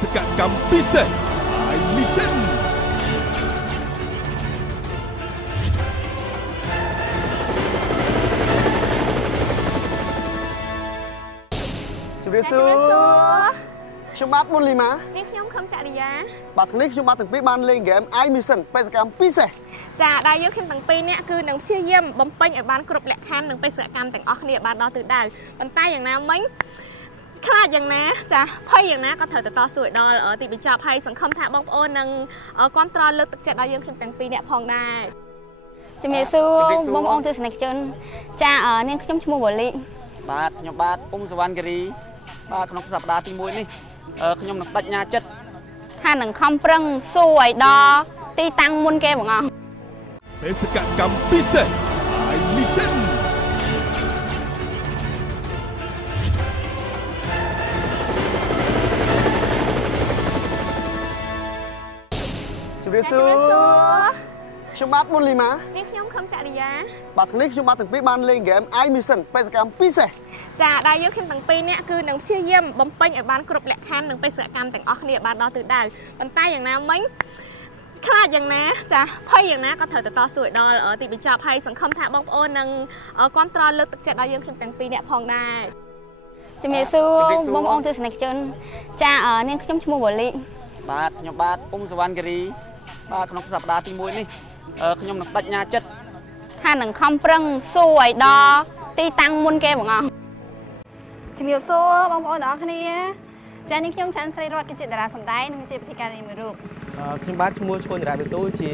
សកកម្មពិសេស I Mission ជំរាបសួរខ្ញុំបាទមុនលីម៉ានេះខ្ញុំខំចរិយាបាទថ្ងៃនេះខ្ញុំបាទទាំងពីរបានលេងហ្គេម I Mission បេសកកម្មពិសេសចាដែលយើងខ្ញុំទាំងពីរនាក់គឺនឹងព្យាយាមបំពេញឲ្យបានគ្រប់លក្ខខណ្ឌនិងបេសកកម្មទាំងអស់គ្នាបានដល់ទិសដៅប៉ុន្តែយ៉ាងណាមិញខ្លាចយ៉ាងណាចាភ័យយ៉ាងណាក៏ត្រូវទៅតស៊ូឲ្យដល់ទីបញ្ចប់ហើយសង្ឃឹមថាបងប្អូននឹងគ្រប់គ្រងលើកទឹកចិត្តដល់យើងខ្ញុំទាំងពីរនាក់ផងដែរជំរាបសួរបងប្អូនទស្សនិកជនចានាងខ្ញុំឈ្មោះវ៉ូលីបាទខ្ញុំបាទអ៊ុំសវណ្ណគិរីបាទក្នុងសប្តាហ៍ទី1នេះខ្ញុំនឹងបញ្ញាចិត្តថានឹងខំប្រឹងស៊ូឲ្យដល់ទីតាំងមុនគេបងអស់បេសកកម្មពិសេស I Mission ជំរាបសួរខ្ញុំបាទមុនលីម៉ានេះខ្ញុំខំចរិយាបាទថ្ងៃនេះខ្ញុំបាទទាំងពីរបានលេងហ្គេម I Mission បេសកកម្មពិសេសចាដែលយើងខ្ញុំទាំងពីរនាក់គឺនឹងព្យាយាមបំពេញឲ្យបានគ្រប់លក្ខខណ្ឌនិងបេសកកម្មទាំងអស់គ្នាបានដល់ទិសដៅប៉ុន្តែយ៉ាងណាមិញខ្លាចយ៉ាងណាចាភ័យយ៉ាងណាក៏ត្រូវទៅតស៊ូឲ្យដល់ទីបញ្ចប់ហើយសង្ឃឹមថាបងប្អូននឹងគ្រប់គ្រងលើកទឹកចិត្តដល់យើងខ្ញុំទាំងពីរនាក់ផងដែរជំរាបសួរបងប្អូនទស្សនិកជនចានាងខ្ញុំឈ្មោះវ៉ូលីបាទខ្ញុំបាទអ៊ុំសវណ្ណគិរីបាទក្នុងសប្តាហ៍ទី1នេះខ្ញុំនឹងបញ្ញាចិត្តថានឹងខំប្រឹងស៊ូឲ្យដល់ទីតាំងមុនគេបងអស់ជំរាបសួរបងប្អូនទាំងអស់គ្នាចា៎នេះខ្ញុំច័ន្ទស្រីរតន៍គឺជាតារាសម្ដែងនិងជាពិធីការមួយរូបខ្ញុំបាទឈ្មោះឈួនតារាវិទូជា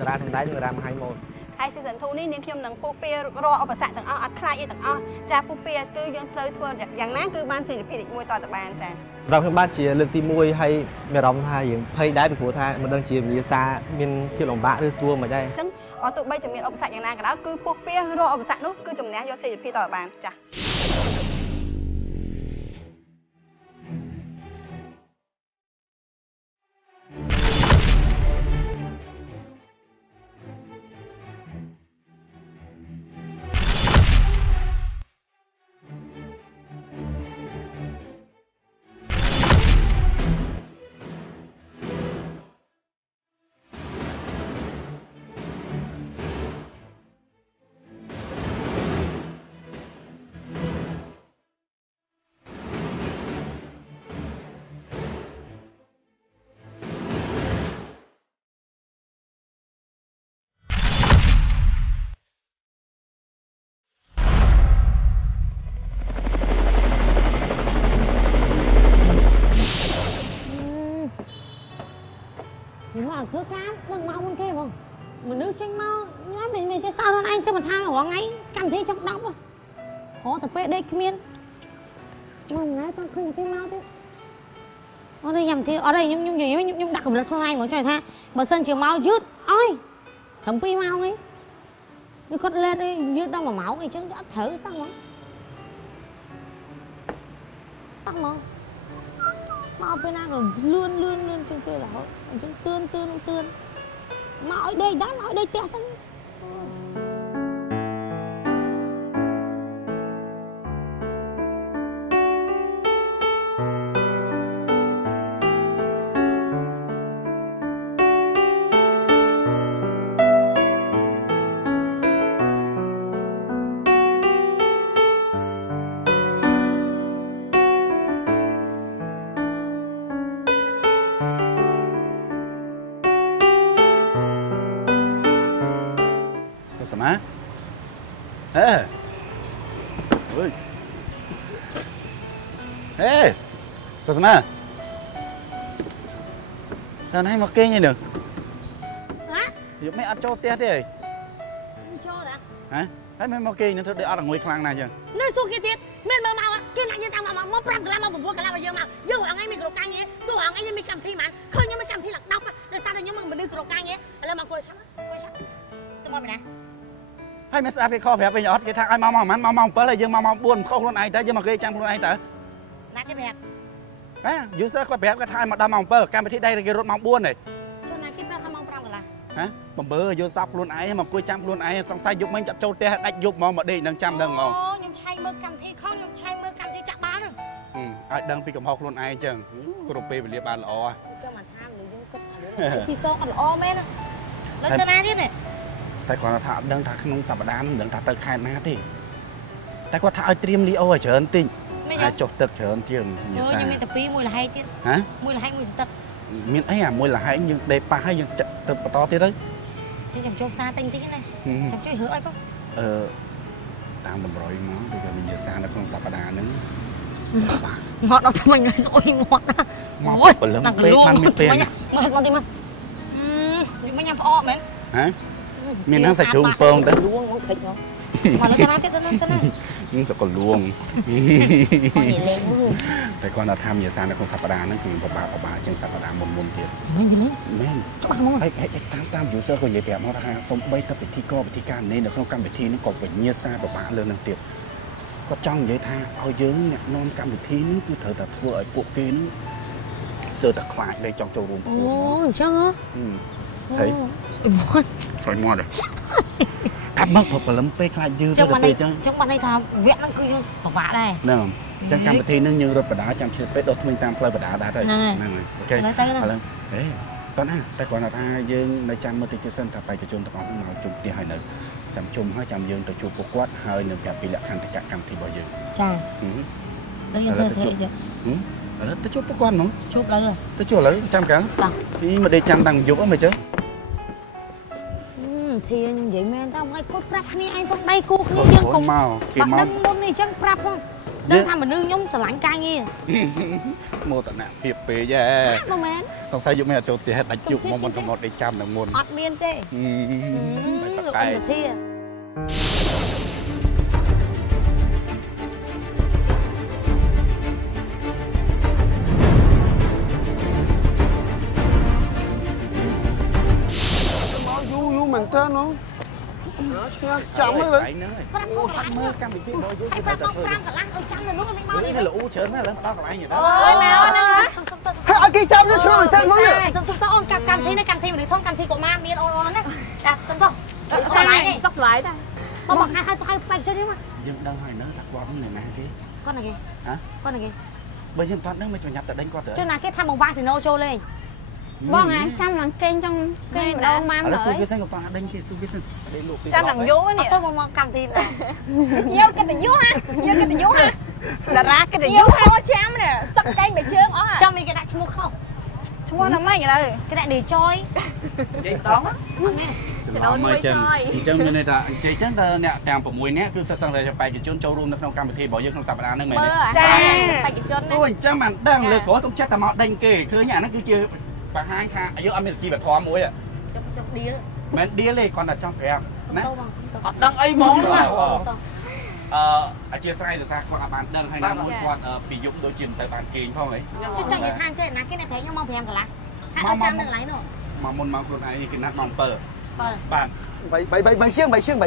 តារាសម្ដែងនិងតារាមហាយម៉ូដហើយ season 2 នេះនាងខ្ញុំនឹងពុះពៀរាល់ឧបសគ្គទាំងអស់អត់ខ្លាចអីទាំងអស់ចាពុះពៀគឺយើងត្រូវធ្វើយ៉ាងណាគឺបានជាភារកិច្ចមួយតទៅបានចាសម្រាប់ខ្ញុំបាទជាលើកទី1ហើយមានអារម្មណ៍ថាយើងភ័យដែរពីព្រោះថាមិនដឹងជាវិញ្ញាសាមានភាពលំបាកឬស្រួលមិនដែរអញ្ចឹងទោះបីជាមានឧបសគ្គយ៉ាងណាក៏ដោយគឺពុះពៀរាល់ឧបសគ្គនោះគឺជំនះយកជ័យលាភីតទៅបានចាធ្វើការនឹងមកមុនគេហ្មងមនុស្សចេញមកញ៉ាំមិនចេះសោតខ្លួនឯងចាំមិនថារងថ្ងៃកម្មវិធីចង់10ហ៎តែពេលដេកគ្មានមកថ្ងៃតោះឃើញគេមកទៀតអត់ទេញ៉ាំទីអត់ទេខ្ញុំដាក់កម្រិតខ្លួនឯងហ្មងចង់ថាបើសិនជាមកយឺតអើយត្រឹម2ម៉ោងអីវាគាត់លេតអីយឺតដល់1ម៉ោងអីចឹងអត់ត្រូវសោះហ្មងអត់មកពេលណាក៏លឿនជាងគេរហូតអញ្ចឹងទឿនមកឲ្យដេកដែរមកឲ្យដេកផ្ទះសិនSama? Ui. Sao Sama? Sao nay mà kê như được? Hả? Giúp mấy ăn cho tét đi. Ăn cho hả? Hả? Thấy mấy mà kê nó để ăn ở ngoài khăn này chưa? Nơi xuống kia tiết, mình mà màu kia này như tao mà mua pram cái làm mà cái làm mà dương ở ngay mình cột căng nhé, xuống ở ngay mình cầm thi mà, khơi như mình cầm thi lạc độc á, để sao để như mình đi cột căng nhé, là mà coi sao, tôi mời mày nè. ហើយមិនស្ដាប់គេខុសប្រាប់វិញអត់គេថាឲ្យមក7ហើយយើងមក4ខុសខ្លួនឯងទៅយើងមកគេចាំខ្លួនឯងទៅណាគេប្រាប់user គាត់ប្រាប់គាត់ថាមកដល់ម៉ោង7កម្មវិធីដៃគេរត់ម៉ោង4ហើយចុះណាគេប្រាប់ថាម៉ោង5កន្លះហ៎7យកសពខ្លួនឯងមកអង្គុយចាំខ្លួនឯងសង្ស័យយប់មិញចាប់ចូលផ្ទះដាច់យប់មកដេកនឹងចាំដឹងហ្មងអូខ្ញុំឆៃមើលកម្មវិធីខំខ្ញុំឆៃមើលកម្មវិធីចាក់បាល់ហ្នឹង អាចដឹងពីកំហុសខ្លួនឯងចឹងគ្រប់ពេលវេលាបានល្អចាំមកថាមនុស្សយើងគិតថាស៊ីសងអត់ល្អមែនលើទៅណាទៀតនេះតែគាត់ថាអត់ដឹងថាក្នុងសប្តាហ៍នឹងមិនដឹងថាទៅខេត្តណាទេតែគាត់ថាឲ្យត្រៀមលីអូឲ្យច្រើនតិចអាចចុះទឹកច្រើនជាងខ្ញុំមានតែ2មួយលហែកទៀតហ៎មួយលហែកមួយស្ទឹកមានអីអាមួយលហែកយើងដេកប៉ះហើយយើងទៅបន្តទៀតទៅចាំចូលផ្សារទិញតិចណាចាំជួយរើអីបងតាមតម្រុយមកដូចថាវិញ្ញាសានៅក្នុងសប្តាហ៍ហ្នឹងមកដល់ថ្មីឲ្យស្អុយងាត់មកព្រលឹមពេកបានមានពេលមើលមកទីមកមិនញ៉ាំផ្អកមែនហ៎មានហ្នឹងសាច់ជ្រូកពងទៅលួងមកតិចមកមកទៅណាទៀតទៅណានឹងសកលួងតែគាត់ថាវិញ្ញាសានៅក្នុងសប្តាហ៍ហ្នឹងគឺពិបាកជាងសប្តាហ៍មុនទៀតមែនច្បាស់ហ្មងហើយតាម user ក៏និយាយប្រាប់មកថាសូម្បីតែពិធីការនេះនៅក្នុងកម្មវិធីនេះក៏វិញ្ញាសាពិបាកលើនឹងទៀតគាត់ចង់និយាយថាឲ្យយើងអ្នកនាំកម្មវិធីនេះគឺត្រូវតែធ្វើឲ្យពួកគេនឹងស្ទើរតែខ្លាចដែលចង់ចូលរួមប្រកួតអូអញ្ចឹងហ៎ស្អីមកកាប់មកព្រលឹមពេកខ្លាចយឺទៅពេកអញ្ចឹងបាត់ន័យថាវគ្គហ្នឹងគឺយើងពិបាកដែរហ្នឹងអញ្ចឹងកម្មវិធីហ្នឹងយើងរត់បដាចាំឈ្មោះពេកដុសថ្មីតាមផ្លូវបដាដែរទៅហ្នឹងហើយអូខេឥឡូវគាត់ណាតែគាត់ថាយើងនៅចាំមើលតិចសិនថាបេក្ខជនទាំងអស់មកជុំផ្ទះហើយនៅចាំជុំហើយចាំយើងទៅជួបពួកគាត់ហើយនឹងប្រាប់ពីលក្ខន្តិកកម្មវិធីរបស់យើងចាដល់យើងធ្វើទេឥឡូវទៅជួបពួកគាត់ហ្នឹងជួបឥឡូវទៅជួបឥឡូវចាំកាលពីមកដេកចាំតាំងយប់អីមិនចឹងធាននិយាយមែនតើមកឲ្យគាត់ប្រាប់គ្នាឯងផងដៃគូគ្នាយើងកុំមកគេមកដឹងមុននេះអញ្ចឹងប្រាប់ផងដឹងថាមនុស្សខ្ញុំស្រឡាញ់ការងារមោទនភាពពេកហ៎មិនមែនសង្ស័យយកមានចូលផ្ទះដាច់ជុកមកមុនកំណត់ដេកចាំនៅមុនអត់មានទេលោកអ៊ំសុធាមែនតើនោះចាំមើលអូសាត់មើលកម្មវិធីរបស់យើងគឺតែទៅធ្វើ5កន្លះឲ្យចាំនៅនោះមិនមកនេះលូច្រើនណាស់ឡើងដល់កន្លែងទៅអូយមកហ្នឹងសុំទៅឲ្យគេចាំទៅឆ្លងតែមកសុំទៅអូនកម្មវិធីនេះកម្មវិធីមនុស្សធំកម្មវិធីកុមារមានអូនណាចាសុំទៅស្លាយទេសុខស្លាយតែមកហៅបែកជិះនេះមកយើងដឹងហើយណាថាគាត់នឹងណាគេគាត់ណាគេហ៎គាត់ណាគេបើយើងគាត់នឹងមិនប្រញាប់ទៅដេញគាត់ទៅចុះណាគេថាមកវ៉ាស៊ីណូចូលលេងបងចាំឡើងគេងចង់គេងម្ដងបានហើយគេសិនក៏ប៉ាដេញគេស៊ូគេសិនដេញលោកចាំឡើងយូរនេះទៅមកកម្មវិធីណាយកកិត្តិយសហ่ะយកកិត្តិយសហ่ะតារាកិត្តិយសហ่ะចាំនេះសឹកកែងមួយជើងអស់ហ่ะចាំមានគេដាក់ឈ្មោះខុសឈ្មោះណាម៉េចឥឡូវគេដាក់ឌីចយនិយាយម្ដងចំណោមមួយចឹងអញ្ចឹងមានន័យថាអញ្ចឹងតើអ្នកទាំង6នាក់គឺសិស្សតែបេក្ខជនចូលរួមនៅក្នុងកម្មវិធីរបស់យើងក្នុងសប្តាហ៍ហ្នឹងមែនទេចាបេក្ខជនសួរអញ្ចឹងមិនដឹងលើក្រោយទុកចិត្តតែមកដេញគេឃើញអាហ្នឹងគឺជាបង្ហាញថាយើងអត់មានជីវធម៌មួយចុះឌីលមិនឌីលទេគាត់តែចង់ប្រាប់ណាអត់ដឹងអីហ្មងអធិស្ឋានទៅសារគាត់អត់បានដឹងហើយណាមួយគាត់ពីយប់ដូចជាមិនសូវបានគេងផងហីចុះចាញ់និយាយថាចេះណាគេអ្នកប្រែងខ្ញុំមក5កន្លះហើយអត់ចាំនៅកន្លែងនោះមកមុនមកខ្លួនឯងគេណាត់ម៉ោង7បាទ3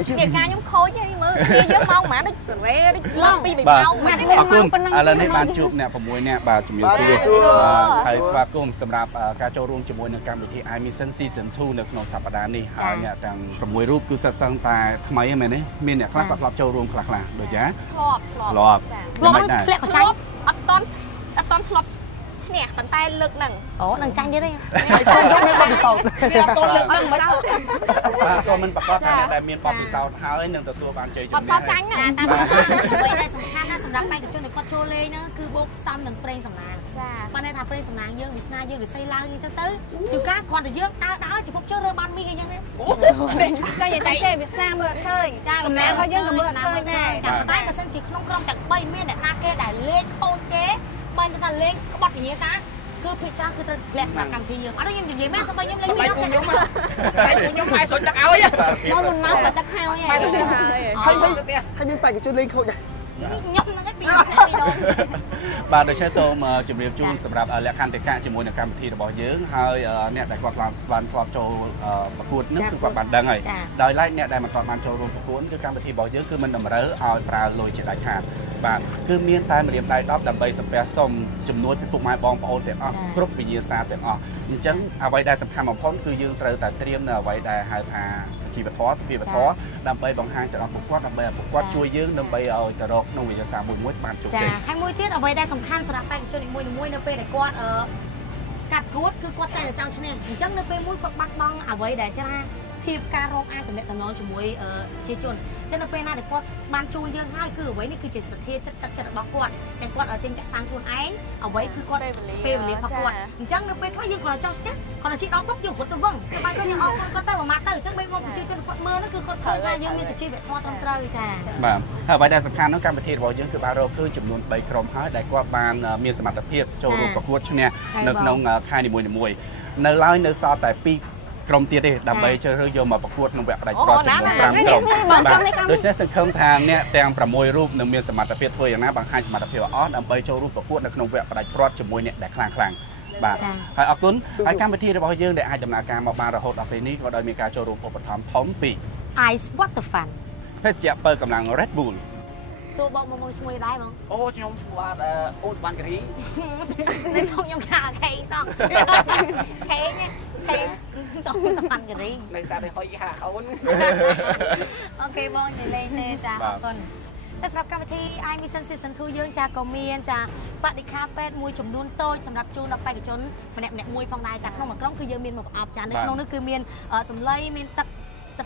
ជាងទៀតការខ្ញុំខូចហើយមើលយើងម៉ោងប៉ុន្មានដូចសរេដូចឡើងពី3ម៉ោងមិនទេម៉ោងប៉ុណ្ណឹងឥឡូវនេះបានជួបអ្នក6នាក់បាទជំរាបសួរហើយស្វាគមន៍សម្រាប់ការចូលរួមជាមួយនឹងកម្មវិធី I Mission Season 2នៅក្នុងសប្តាហ៍នេះហើយអ្នកទាំង6រូបគឺសិស្សតែថ្មីហ្នឹងមែនទេមានអ្នកខ្លះក៏ធ្លាប់ចូលរួមខ្លះដូចយ៉ាងធ្លាប់ធ្លាក់ក៏ចាញ់អត់តន់ធ្លាប់ឈ្នះប៉ុន្តែលើកហ្នឹងអូនឹងចាញ់ទៀតទេខ្ញុំពិសោធន៍វាអត់តលើកហ្នឹងមិនបាទក៏មិនប្រកាសថាតែមានបទពិសោធន៍ហើយនឹងទទួលបានជ័យជំនះអត់ចាញ់ណាតាមអ្វីដែលសំខាន់ណាសម្រាប់បេក្ខជនដែលគាត់ចូលលេងហ្នឹងគឺបូកផ្សំនឹងប្រេងសំណាងចាប៉ុន្តែថាប្រេងសំណាងយើងវាស្នាយើងវាសៃឡើងអញ្ចឹងទៅជួនកាលគ្រាន់តែយើងដើរជពុកជើរើបានមីអីចឹងទេចានិយាយតែចេះវាស្នាមើលឃើញសំណាងរបស់យើងក៏មើលអត់ឃើញដែរតែបើសិនជាក្នុងក្រុមទាំង3មានអ្នកណាគេដែលលេងខូចគេបើថាលេងក្បត់វិញ្ញាសាគឺភាគច្រើនគឺត្រូវលាក់ស្មារតីកម្មវិធីយើងអត់ខ្ញុំនិយាយមែនស្បែកខ្ញុំលេងមានខ្ញុំបាយសុញទឹកឲ្យមកមិនមកសុញទឹកហើយហើយមានបេក្ខជនលេងខូចដែរខ្ញុំហ្នឹងឯងពីដងបាទដូច្នេះសូមជម្រាបជូនសម្រាប់លក្ខន្តិកៈជាមួយនឹងកម្មវិធីរបស់យើងហើយអ្នកដែលគាត់បានធ្លាប់ចូលប្រកួតនេះគឺគាត់បានដឹងហើយដោយឡែកអ្នកដែលមិនទាន់បានចូលរួមប្រកួតគឺកម្មវិធីរបស់យើងគឺមិនតម្រូវឲ្យប្រើលុយជាដាច់ខាត បាទគឺមានតែម្រាមដៃ10ដើម្បីសំពះសុំចំនួនពីពុកម៉ែបងប្អូនទាំងអស់គ្រប់វិញ្ញាសាទាំងអស់អញ្ចឹងអ្វីដែលសំខាន់បំផុតគឺយើងត្រូវតែត្រៀមនៅអ្វីដែលហៅថាជីវធម៌សភាវធម៌ដើម្បីបង្ហាញទៅដល់ពួកគាត់ដើម្បីឲ្យពួកគាត់ជួយយើងដើម្បីឲ្យទៅរកក្នុងវិញ្ញាសាមួយបានជោគជ័យហើយមួយទៀតអ្វីដែលសំខាន់សម្រាប់បេក្ខជននីមួយៗនៅពេលដែលគាត់កាត់គួតគឺគាត់ចង់តែចង់ឈ្នះអញ្ចឹងនៅពេលមួយគាត់បាត់បង់អ្វីដែលចាភាពការរកអាចតំណែងជាមួយជាជនចឹងនៅពេលណាដែលគាត់បានជួលយើងហើយគឺអ្វីនេះគឺជាសទ្ធាចិត្តទឹកចិត្តរបស់គាត់តែគាត់ចេញចាក់សាំងខ្លួនឯងអ្វីគឺគាត់ពេលវេលារបស់គាត់អញ្ចឹងនៅពេលខ្លះយើងគាត់ចង់ឈ្នះគាត់ជិះដល់ពុកយើងគាត់ទៅវឹងតែបាយគាត់យើងអរគុណគាត់ទៅមួយម៉ាត់ទៅអញ្ចឹងបីមកជាជនគាត់មើលនោះគឺគាត់ឃើញថាយើងមានសុជីវធម៌ត្រឹមត្រូវចាបាទហើយអ្វីដែលសំខាន់នោះកម្មវិធីរបស់យើងគឺបានរកគឺចំនួន3ក្រុមហើយដែលគាត់បានមានសមត្ថភាពចូលរួមប្រកួតឈ្នះនៅក្នុងខែនីមួយៗនៅឡើយនៅសល់តែ2ក្រុមទៀតទេដើម្បីជ្រើសរើសយកមកប្រកួតក្នុងវគ្គផ្ដាច់ព្រាត់ចំនួន5ក្រុមដូច្នេះសង្ឃឹមថាអ្នកទាំង6រូបនឹងមានសមត្ថភាពធ្វើយ៉ាងណាបង្ហាញសមត្ថភាពអស់ដើម្បីចូលរួមប្រកួតនៅក្នុងវគ្គផ្ដាច់ព្រាត់ជាមួយអ្នកដែលខ្លាំងបាទហើយអរគុណហើយកម្មវិធីរបស់យើងដែលអាចដំណើរការមកបានរហូតដល់ពេលនេះក៏ដោយមានការចូលរួមឧបត្ថម្ភធំពី Ice Water Fun ភេសជ្ជៈបើកម្លាំង Red Bull ចូលបងមកឈ្មោះដែរបងអូខ្ញុំឈ្មោះបាទអូនសវណ្ណគិរីនេះសុំខ្ញុំថាខេងសោះខេងសុំសវណ្ណគិរីនៅសាតែហុយហាអូនអូខេបងនិយាយលេងទេចាអរគុណតែសម្រាប់កម្មវិធី I Mission Season 2 យើងចាក៏មានចាបដិខាពេទ្យមួយចំនួនតូចសម្រាប់ជូនដល់បេក្ខជនម្នាក់មួយផងដែរចាក្នុងមួយក្រុមគឺយើងមានមកប្រអប់ចានៅក្នុងនោះគឺមានសម្លៃមានទឹក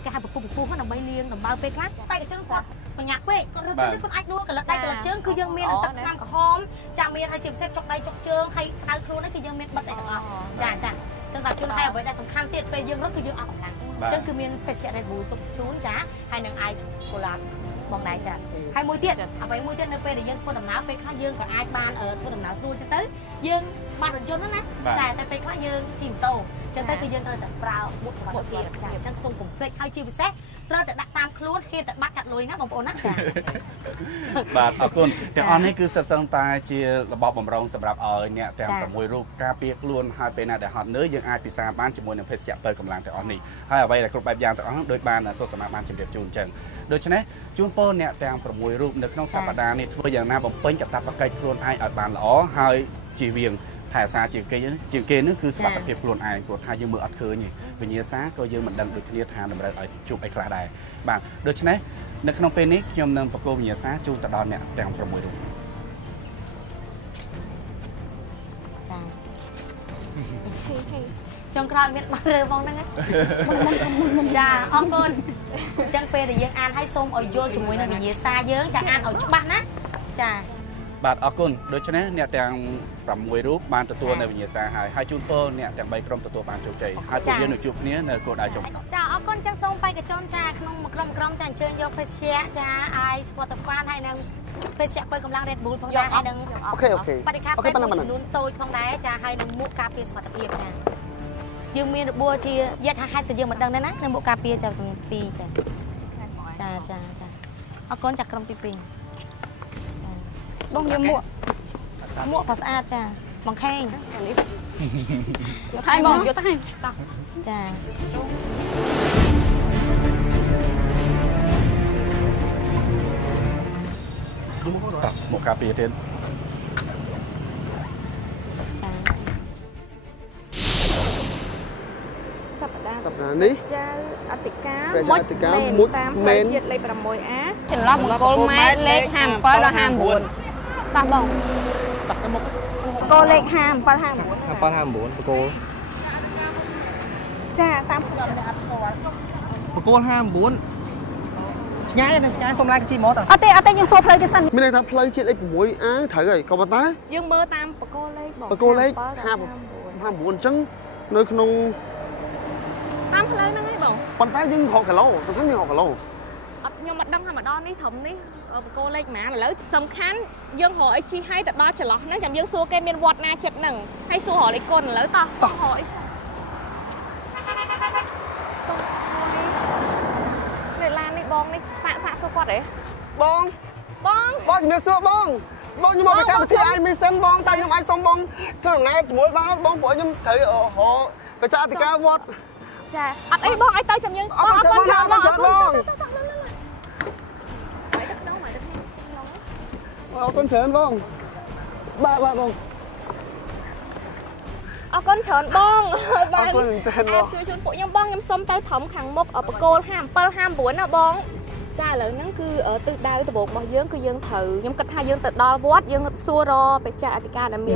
គេហៅពពុះដើម្បីលាងដំបៅពេលខ្លះបេក្ខជនគាត់បញ្ញាក់ពេកគាត់រត់ទៅគាត់អាចដួលកលិតដៃកលិតជើងគឺយើងមានទឹកថ្នាំក្រហមចាមានហើយជាពិសេសចុកដៃចុកជើងហើយដៅខ្លួននេះគឺយើងមានបិទអីទាំងអស់ចាចឹងតែជូនឲ្យអ្វីដែលសំខាន់ទៀតពេលយើងរត់គឺយើងអស់កម្លាំងអញ្ចឹងគឺមានភេសជ្ជៈ Red Bull ទុកជូនចាហើយនឹង Ice Cola បងដែរចាហើយមួយទៀតអ្វីមួយទៀតនៅពេលដែលយើងធ្វើដំណើរពេលខ្លះយើងក៏អាចបានធ្វើដំណើរស្រួលទៅយើងបានរថយន្តណាតែពេលខ្លះយើងជិះម៉ូតូអញ្ចឹងទៅគឺយើងត្រូវតែប្រើមុខសុវត្ថិភាពចាអញ្ចឹងសូមកុំភ្លេចហើយជាពិសេសត្រូវតែដាក់តាមខ្លួនហ៊ានតែបាត់កាត់លុយណាបងប្អូនណាចាបាទអរគុណទាំងអស់នេះគឺសិតសឹងតែជារបបបំរុងសម្រាប់ឲ្យអ្នកទាំង6រូបការពារខ្លួនហើយពេលណាដែលហត់នឿយយើងអាចពិសាបានជាមួយនឹងភេសជ្ជៈបើកម្លាំងទាំងអស់នេះហើយអ្វីដែលគ្រប់បែបយ៉ាងទាំងអស់ដូចបានទស្សនាបានជម្រាបជូនអញ្ចឹងដូច្នេះជូនពរអ្នកទាំង6រូបនៅក្នុងសប្តាហ៍នេះធ្វើយ៉ាងណាបំពេញកាតព្វកិច្ចខ្លួនឯងឲ្យបានល្អហើយជៀសវាងថែរក្សាជាងគេនេះគឺសមត្ថភាពខ្លួនឯងព្រោះថាយើងមើលអត់ឃើញទេវិញ្ញាសាក៏យើងមិនដឹងដូចគ្នាថាតម្រូវឲ្យជួបអីខ្លះដែរបាទដូច្នេះនៅក្នុងពេលនេះខ្ញុំនឹងប្រកួតវិញ្ញាសាជូនទៅដល់អ្នកទាំង6រូបចុងក្រោយមានបាត់រើបងហ្នឹងចាអរគុណអញ្ចឹងពេលដែលយើងអានឲ្យសូមឲ្យយល់ជាមួយនឹងវិញ្ញាសាយើងចាអានឲ្យច្បាស់ណាចាបាទអរគុណដូច្នេះអ្នកទាំង6រូបបានទទួលនៅវិញ្ញាសាហើយជូនពរអ្នកទាំង3ក្រុមទទួលបានជោគជ័យហើយពួកយើងនឹងជួបគ្នានៅគោលដៅចុងចាអរគុណចឹងសូមបេក្ខជនចាក្នុងមួយក្រុមចាអញ្ជើញយកភេសជ្ជៈចា Ice Water Fun ហើយនឹងភេសជ្ជៈបើកម្លាំង Red Bull ផងដែរហើយនឹងអូខេបដិខាពេទ្យមួយចំនួនតូចផងដែរចាហើយនឹងមួកការពារសុខភាពចាយើងមានរបួសជាយថាហេតុតែយើងមិនដឹងដែរណានៅមួកការពារចា2ចាអរគុណចាក្រុមទី2បងយកមួកក៏ស្អាតចាបងខេងយកថៃបងយកថៃចាមកការពារទៀតសប្តាហ៍នេះចៅអតិកាមុតតាមផ្លូវជាតិលេខ 6A ចន្លោះមង្គលម៉ែត្រលេខ57ដល់59តោះបងតោះទៅមុខបកគោលេខ57 59បកគោចាតាមបកគោ59ឆ្ងាយណាស់ឆ្ងាយសុំឡាយជីម៉ូតអត់ទេយើងសួរផ្លូវគេសិនមានន័យថាផ្លូវជាតិលេខ 6A ត្រូវហើយក៏ប៉ុន្តែយើងមើលតាមបកគោលេខបងបកគោលេខ59អញ្ចឹងនៅក្នុងតាមផ្លូវហ្នឹងឯងបងប៉ុន្តែយើង6គីឡូសំខាន់យើង6គីឡូអត់ខ្ញុំមិនដឹងថាម្ដងនេះត្រឹមនេះបកគោលេខប៉ុន្មានឥឡូវសំខាន់យើងរកអីជីឲ្យទៅដល់ចន្លោះហ្នឹងចាំយើងសួរគេមានវត្តណាចិត្តហ្នឹងហើយសួររកលេខកូនឥឡូវតោះរកអីនេះឡាននេះបងនេះសាក់សួរគាត់ហ៎បងជំរាបសួរបងខ្ញុំមកពីកម្មវិធី I Mission បងតែខ្ញុំអាចសុំបងធ្វើដំណើរជាមួយបងព្រោះខ្ញុំត្រូវរកបច្ចេកទេសវត្តចាអត់អីបងឲ្យទៅចាំយើងអរគុណបងអូ អរគុណច្រើនបងបាទបង អរគុណច្រើនបងបាន អរគុណមែនទែនបង ជួយជូនពួកខ្ញុំបងខ្ញុំសុំទៅធំខាងមុខបកគោល57 59ណាបងចាឥឡូវហ្នឹងគឺទិសដៅដំបូងរបស់យើងគឺយើងត្រូវខ្ញុំគិតថាយើងទៅដល់វត្តយើងសួររបេក្ខអធិការដែលមាន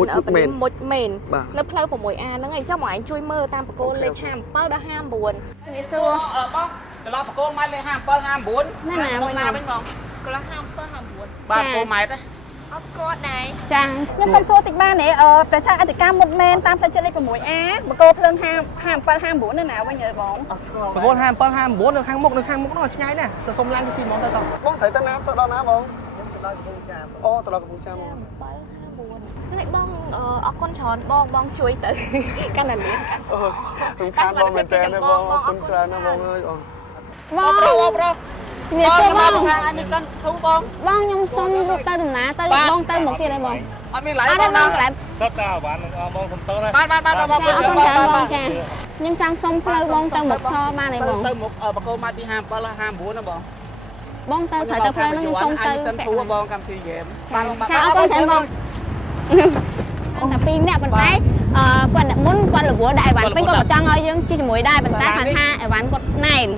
មុជមែននៅផ្លូវ 6A ហ្នឹងហើយអញ្ចឹងមកឯងជួយមើលតាមបកគោលលេខ57ដល់59នេះសួរបងកន្លងបកគោម៉ែត្រលេខ57 59ណាណាវិញបងកន្លង57 59បាទគោម៉ែត្រ អត់ស្គាល់ដែរ ចាខ្ញុំសុំសួរតិចបានទេប្រជាអធិការមុតមែនតាមផ្លូវចិត្តលេខ 6A បកគោភ្លើង57 59នៅណាវិញអើបង បកគោ57 59នៅខាងមុខនោះឆ្ងាយណាស់ទៅសុំឡានទៅជិះហ្មងទៅតោះ បងត្រូវទៅណាទៅដល់ណាបងខ្ញុំទៅដល់កំពង់ចាមអូទៅដល់កំពង់ចាម នេះបងអរគុណច្រើនបងជួយទៅកាន់តែលឿនកាន់ អូខ្ញុំខានបងមែនតើបងអរគុណច្រើនណាបងអើយបង បងប្រុសជំរាបសួរបង អាមីសិនធូបង បងខ្ញុំសុំរូបទៅដំណើរទៅបងទៅមកទៀតហើយបង អត់មានឡាយបងណា សិតតាបានបងសុំតើណា បាទបង ចាអរគុណច្រើនបងចាខ្ញុំចង់សុំផ្លូវបងទៅមុខថបានហើយបង ទៅមុខបកគោម៉ែត្រទី57 59ណាបង បងទៅត្រូវទៅផ្លូវហ្នឹងខ្ញុំសុំទៅ សិនធូបងកម្មវិធីហ្គេមបាទបង ចាអរគុណច្រើនបងតែពីរនាក់ប៉ុន្តែគាត់អ្នកមុនគាត់រវល់ដែរអីវ៉ាន់ពេញគាត់ក៏ចង់ឲ្យយើងជិះជាមួយដែរប៉ុន្តែគាត់ថាអីវ៉ាន់គាត់ណែន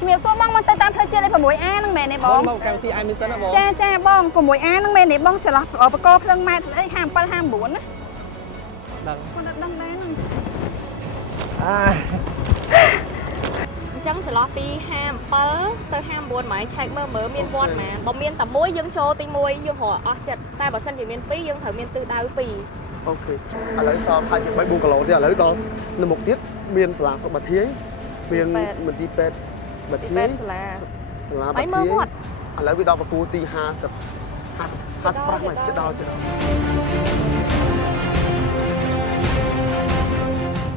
ជំរាបសួរបងមកទៅតាមផ្លូវជាតិលេខ 6A ហ្នឹងមែនទេបង មកកម្មវិធីអាមីសិនណាបង ចាបង 6A ហ្នឹងមែនទេបងច្រឡោះបកគោភ្លើងម៉ែត្រលេខ57 59ណាដឹង គាត់ដឹងដែរហ្នឹង អញ្ចឹងចន្លោះពី57ទៅ59ម៉ែឆែកមើលមានវត្តណាបើមានតែមួយយើងចូលទី1យើងរកអស់ចិត្តតែបើសិនជាមាន2យើងត្រូវមានទិសដៅ2 អូខេឥឡូវសល់5 4គីឡូទៀតឥឡូវដល់នៅមុខទៀតមានសាលាសុខបាធាយមានមន្ទីរពេទ្យបាធាយសាលាបាធាយឥឡូវវាដល់ប្រគួតទី55មកជិតដល់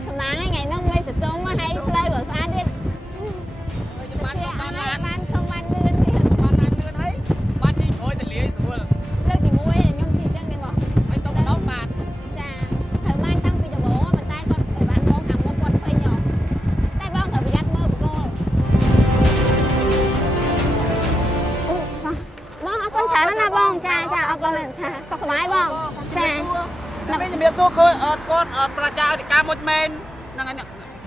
សំណាងថ្ងៃហ្នឹងមេសតុងមកឲ្យផ្លូវក៏ស្អាតទៀតបានសុំបានលឿនទៀតបានលឿនហើយបានជិះព្រួយទៅលាយស្រួល លើកទី1ខ្ញុំជិះអញ្ចឹងទេបង ហើយសុំដល់បាទ ចាត្រូវបានតាំងពីដំបូងប៉ុន្តែគាត់បានបងខាងមុខគាត់ពេញតែបងត្រូវប្រយ័ត្នមើលបកគោបងអរគុណច្រើនណាស់បងចាអរគុណចាសុខសប្បាយបងចា តែវិញជំរាបសួរឃើញស្គាល់ប្រជាអធិការមុជមែនហ្នឹងហើយ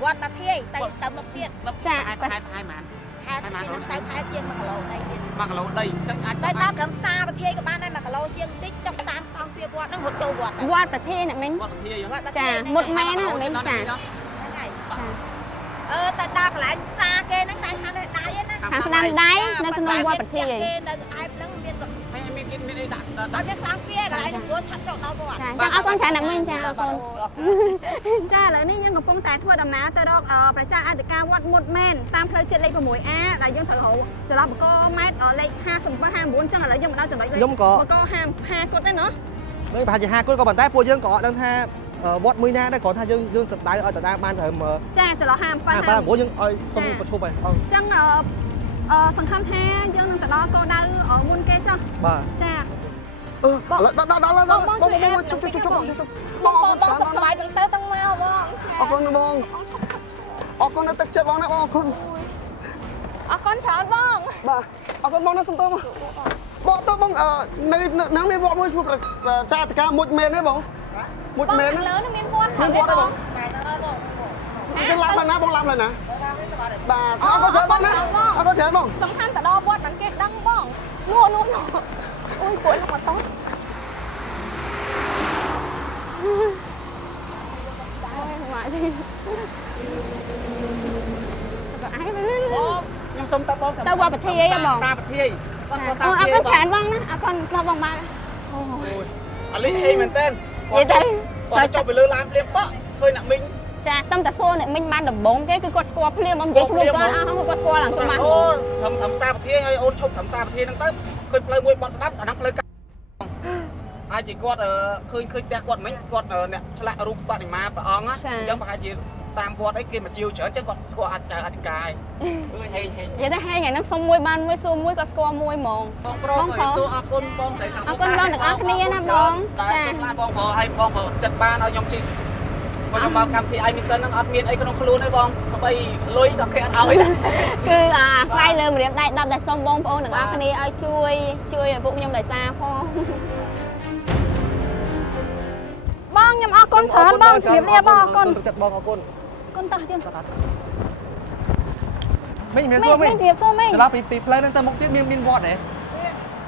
វត្តបាធាយទៅមុខទៀតចាហេតុម៉ានទៅខែជាង1គីឡូដីទៀត1គីឡូដីអញ្ចឹងអាចទៅដល់ក្រុមផ្សារបាធាយក៏បានដែរ1គីឡូជាងតិចចង់តាមខំវាវត្តហ្នឹងរត់ចូលវត្តប្រធានអ្នកមិញ វត្តបាធាយ ចាមុតមែនណាមិញចា ទៅដល់កន្លែងផ្សារគេហ្នឹងតែខាងនេះដៃណា ខាងស្ដាំដៃនៅក្នុងវត្តប្រធាន គេនៅអែបហ្នឹងមានអីដាក់ អត់មានខ្លាំងទ្វារកន្លែងស្រួលឆាប់ចូលដល់វត្ត ចាអរគុណច្រើនណាស់មិញចាអរគុណចាឥឡូវនេះយើងកំពុងតែធ្វើដំណើរទៅរកប្រជាអធិការវត្តមុតមែនតាមផ្លូវជាតិលេខ 6A ដែលយើងត្រូវរកចន្លោះបកគោម៉ែត្រលេខ57 59អញ្ចឹងឥឡូវយើងមកដល់ចំណុចលេខបកគោ50គាត់ទេណាដូចប្រហែលជា50គាត់ក៏ប៉ុន្តែពួកយើងក៏អត់ដឹងថាវត្តមួយណាដែរគាត់ថាយើងសម្ដៅឲ្យដដែលបានត្រូវមើលចាចន្លោះ57 59យើងឲ្យសុំប្រឈប់ហើយអញ្ចឹងសង្ឃឹមថាយើងនឹងទៅដល់គោលដៅមុនគេចុះបាទចាដល់បងជុំបងសុខសប្បាយទាំងទៅទាំងមកបងអរគុណបងអរគុណនៅទឹកចិត្តបងណាបងអរគុណច្រើនបងបាទអរគុណបងណាសុំតបងទៅបងនៅនឹងមានវត្តមួយឈ្មោះចាតកាមុជមែនទេបងមុជមែនណាលើនឹងមានវត្តហើយបងយើងឡាប់ណាបងឡាប់ហើយណាបាទអរគុណច្រើនបងណាអរគុណច្រើនបងសំខាន់ទៅដល់វត្តហ្នឹងគេដឹងបងនោះអូយពួកហ្នឹងមកតោះខ្ញុំសុំតបបង ទៅវត្តប្រធាយហ៎បងតាប្រធាយបងស្គាល់តាអរគុណច្រើនបងណាអរគុណខ្លះបងបាទអូយអាលីហេមែនតើគាត់ចុះទៅលើឡានភ្លាមប៉ឃើញអ្នកមីងចាតាមតែសួរអ្នកមីងបានដំបងគេគឺគាត់ស្គាល់ភ្លាមមកនិយាយឈ្មោះគាត់អស់គាត់ស្គាល់ឡើងចូលមកអូធំសាប្រធាយឲ្យអូនឈប់ធំសាប្រធាយហ្នឹងទៅឃើញផ្លូវមួយបត់ស្ដាប់អាហ្នឹងផ្លូវអាចជាគាត់ឃើញផ្ទះគាត់មិញគាត់អ្នកឆ្លាក់រូបបដិមាព្រះអង្គអញ្ចឹងប្រហែលជាតាមវត្តអីគេមកជាវច្រើនអញ្ចឹងគាត់ស្គាល់អាចចៅអធិការហើយហេងនិយាយថាហេងថ្ងៃហ្នឹងសុំមួយបានមួយសួរមួយគាត់ស្គាល់មួយហ្មងបងប្រុសអរគុណបងអរគុណបងទាំងអស់គ្នាណាបងចាបងប្រុសឲ្យបងប្រុសចិត្តបានឲ្យខ្ញុំជិះ ខ្ញុំមកកម្មវិធី iMission ហ្នឹងអត់មានអីក្នុងខ្លួនទេបងដើម្បីលុយដល់គេអត់ឲ្យគឺស្វ័យលើម្រាមដៃ10ដែលសុំបងប្អូនទាំងអស់គ្នាឲ្យជួយឲ្យពួកខ្ញុំដោយសារផងបងខ្ញុំអរគុណច្រើនបងជំរាបលាបងអរគុណចិត្តបងអរគុណគុណតោះទៀតមីងមានសួរមីងជំរាបសួរមីងចន្លោះពីផ្លូវហ្នឹងទៅមុខទៀតមានវត្តទេ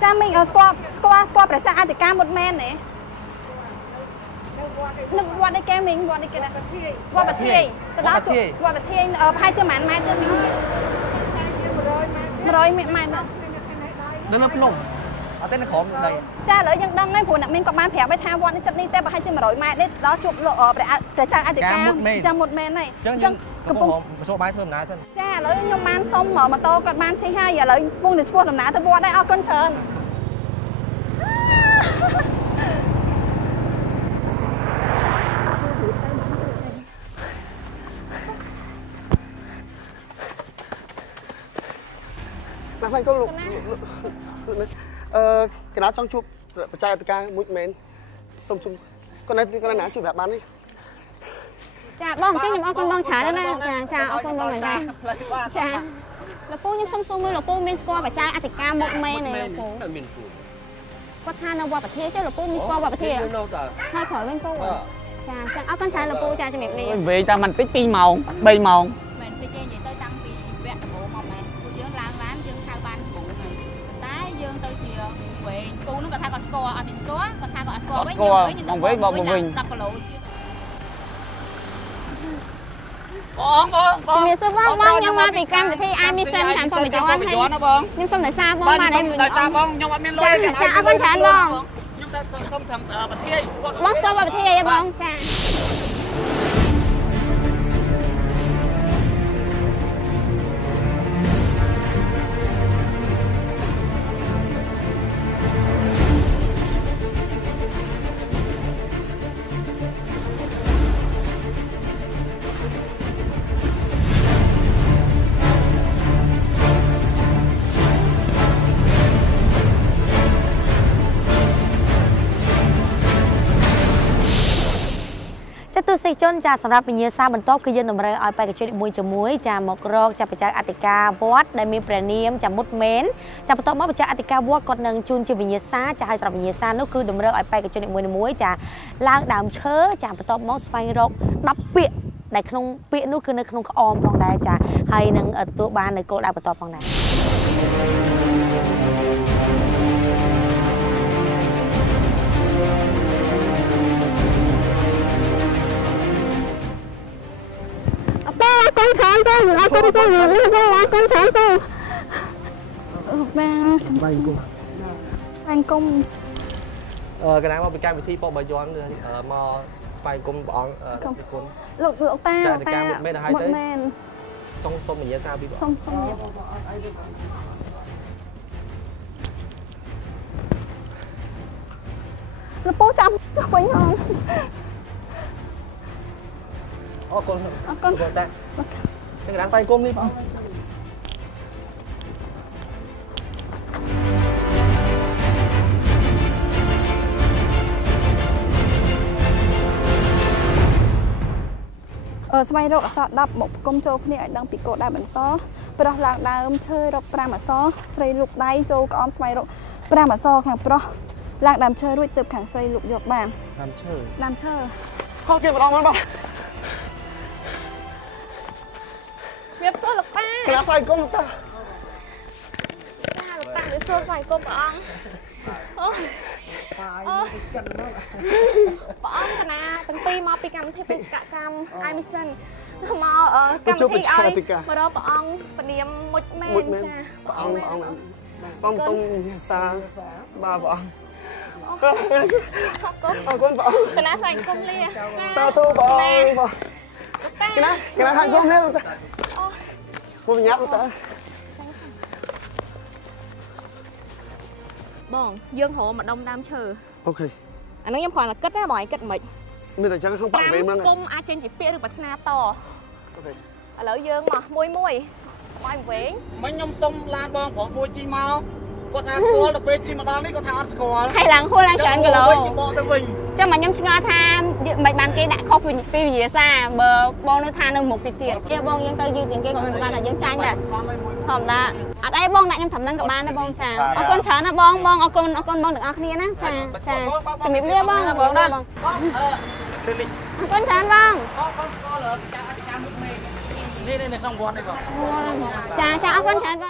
ចាំមីងស្គាល់ព្រះចៅអធិការមុតមែនទេនឹងវត្តនេះគេមីងវត្តនេះគេដែរវត្តបធាយទៅដល់ជួបវត្តបធាយប្រហែលជាប៉ុន្មានម៉ែត្រទៅមីង100ម៉ែត្រនៅលើភ្នំអត់ទេនៅក្រោមដីចាឥឡូវយើងដឹងហើយព្រោះអ្នកមីងក៏បានប្រាប់ឲ្យថាវត្តនេះចិត្តនេះតែប្រហែលជា100ម៉ែត្រនេះដល់ជួបព្រះចៅអធិការចាំមុតមែនហើយអញ្ចឹងកំពុងប្រសូបាយធ្វើដំណើរសិនចាឥឡូវខ្ញុំបានសុំម៉ូតូគាត់បានជិះហើយឥឡូវកំពុងតែឈ្មោះដំណើរទៅវត្តដែរអរគុណច្រើនណាស់ហ្នឹងលោកកណាចង់ជួបបច្ចេកទេសការមួយមែនសូមជុំគាត់ណាជួបប្រាប់បានទេចាបងអញ្ចឹងខ្ញុំអរគុណបងច្រើនណាស់ចាអរគុណបងមែនទេចាលោកពូខ្ញុំសុំសួរមើលលោកពូមានស្គាល់បច្ចេកអធិការមុខមែនទេលោកពូមានពូគាត់ថានៅវត្តបធាទេលោកពូមានស្គាល់វត្តបធាហើយក្រោយវិញពូចាអញ្ចឹងអរគុណច្រើនលោកពូចាជំរាបលាវែងតែមិនតិច2ម៉ោង3ម៉ោងមែនតិចទេនិយាយទៅតាំងពីវគ្គដំបូងមកមែនពួកយើងឡើងឡានយើងហៅបានដំបូងហើយតែយើងទៅជាវែងពូនោះគាត់ថាគាត់ស្គាល់អត់មានស្គាល់គាត់ថាគាត់អត់ស្គាល់វិញវែងបងវិញ10គីឡូជាបងជំរាបសួរបងខ្ញុំមកពីកម្មវិធី iMission ខាងសមយ័នហើយខ្ញុំសូមដោយសារបងបានអីដោយសារបងខ្ញុំអត់មានលុយចាអរគុណច្រើនបងខ្ញុំតែសុំត្រឹមប្រធាយបងស្គាល់ប្រធាយអីបងចាទស្សនិកជនចាសម្រាប់វិញ្ញាសាបន្ទាប់គឺយើងតម្រូវឲ្យបេក្ខជនមួយចាមករកចាបច្ចេកអធិការវត្តដែលមានព្រះនាមចាមុតមែនចាបន្ទាប់មកបច្ចេកអធិការវត្តគាត់នឹងជូនជាវិញ្ញាសាចាឲ្យសម្រាប់វិញ្ញាសានោះគឺតម្រូវឲ្យបេក្ខជនមួយចាឡើងដើមឈើចាបន្ទាប់មកស្វែងរក10ពាក្យដែលក្នុងពាក្យនោះគឺនៅក្នុងក្អមផងដែរចាហើយនឹងទទួលបាននៅគោលដៅបន្តផងដែរកូនច្រើនទៅអរគុណទៅអរគុណច្រើនទៅបាទស្បាយគុំស្បាយគុំកណាមកពីកម្មវិធីប៉ុបាយ័នមកស្បាយគុំព្រះអង្គគុណលោកតាចាតកម្មមែនហើយទៅចង់សុំវិញ្ញាសាពីបងសុំលោកពូចាំវិញហ្នឹងអរគុណតែកណ្ដាលស្វែងគុំនេះបងស្វែងរកអក្សរ10មកគុំចូលគ្នាឲ្យដឹងពីគោលដៅបន្តប្រុសឡើងដើមឈើរក5អក្សរស្រីលូកដៃចូលក្អមស្វែងរក5អក្សរខាងប្រុសឡើងដើមឈើរួចទើបខាងស្រីលូកយកបានដើមឈើខកគេម្ដងមកបងវាសួរលោកតាកណាស្វែងគុំលោកតាលោកតាវាសួរស្វែងគុំព្រះអង្គព្រះអង្គកណាទាំងពីរមកពីកម្មវិធីបេសកកម្ម iMission មកកម្មវិធីឲ្យមករកព្រះអង្គពនាមមុជមែនចាព្រះអង្គបងសុំសាបាទព្រះអង្គអរគុណព្រះអង្គកណាស្វែងគុំលាសាធុព្រះអង្គកណាស្វែងគុំលាលោកតាមកញ៉ាំលោកតាបងយើងរកមកដុំដើមឈើអូខេអានេះខ្ញុំគ្រាន់តែគិតណាបងឯងគិតមិនមានតែចឹងក្នុងបាក់វែងហ្នឹងគុំអាចចេញជាពាក្យឬប្រស្នាតអូខេឥឡូវយើងមកមួយបាយវែងមិញខ្ញុំសុំឡានបងប្រុសមួយជីមក គាត់ថាស្គាល់ទៅពេលជិះម្ដងនេះគាត់ថាអត់ស្គាល់ ហើយឡើងហួរឡើងច្រើនគីឡូ បកទៅវិញ ចឹងមកខ្ញុំឆ្ងល់ថាមិនបានគេដាក់ខុសពីវិញ្ញាសាបើបងនៅថានៅមុខទៀតគេបងយើងទៅយឺតជាងគេក៏មិនបានថាយើងចាញ់ដែរធម្មតាអត់អីបងដាក់ខ្ញុំត្រឹមហ្នឹងក៏បានដែរបងចាអរគុណច្រើនណាបងបងអរគុណបងទាំងអស់គ្នាណាចាចាជំរាបលាបងបងដែរបងអរគុណច្រើនបងបងស្គាល់ចាអធិការមុខមេនេះនៅក្នុងវត្តនេះបង ចាចាអរគុណច្រើនបង